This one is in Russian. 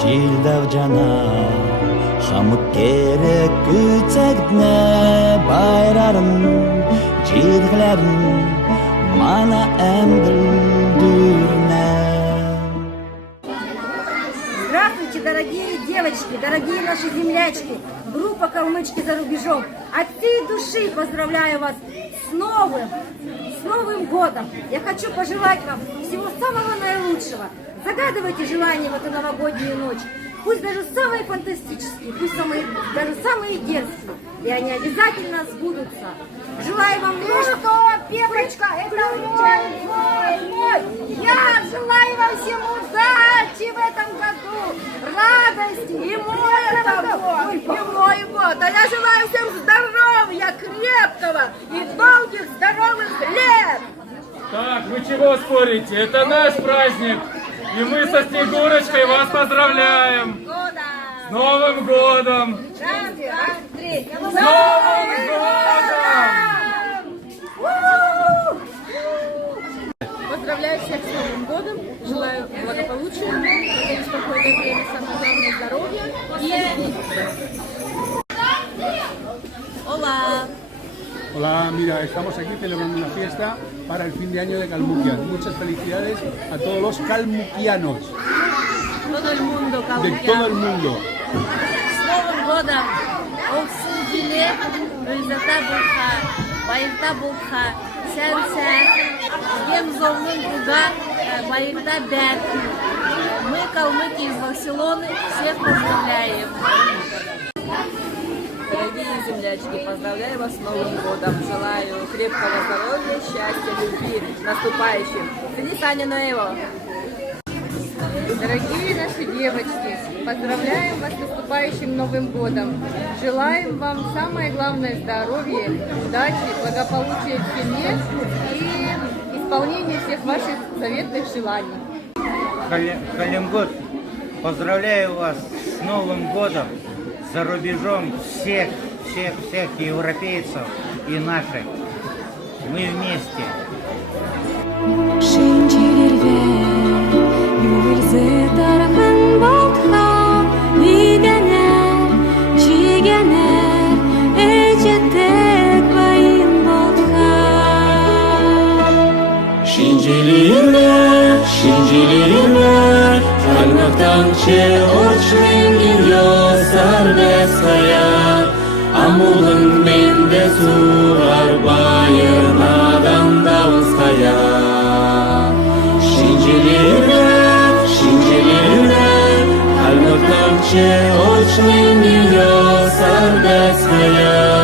Чилдав жана хамык керек күчегне байрарын жирглерин мана эмдилдирне. Здравствуйте, дорогие девочки, дорогие наши землячки, группа «Калмычки за рубежом». От всей души поздравляю вас с Новым годом. Я хочу пожелать вам всего самого наилучшего. Загадывайте желания в эту новогоднюю ночь. Пусть даже самые фантастические, пусть даже самые дерзкие. И они обязательно сбудутся. Желаю вам что, Пепочка, это мой. Я желаю вам всем удачи в этом году, радости. И мой год. А я желаю всем здоровья, крепкого и долгих здоровых лет. Так, вы чего спорите? Это наш праздник. И мы со Снегурочкой вас поздравляем! С Новым годом! Раз, два, три! С Новым годом! Поздравляю всех с Новым годом! Желаю благополучия, спокойное время, самое главное здоровья и Hola! Hola, mira, estamos aquí celebrando una fiesta para el fin de año de Kalmukia. Muchas felicidades a todos los kalmukianos. Todo el mundo, De todo el mundo. С Новым годом! Olsun dile, özata bulha, bayırta bulha, sen, Гемзовның куда, bayırta бәр. Мы, калмыки из Барселоны, всех поздравляем! Дорогие землячки, поздравляю вас с Новым годом. Желаю крепкого здоровья, счастья, любви наступающим. Фeliz Año Nuevo! Дорогие наши девочки, поздравляем вас с наступающим Новым годом. Желаем вам самое главное здоровье, удачи, благополучия в семье и исполнения всех ваших заветных желаний. Калимгуд, поздравляю вас с Новым годом, за рубежом всех европейцев и наших. Мы вместе. Шинжилирле, Калмыктанчы орчмеңгин сарбеская, Амулын менде сугар байырнадан дауская. Шинжилирле, Калмыктанчы орчмеңгин сарбеская,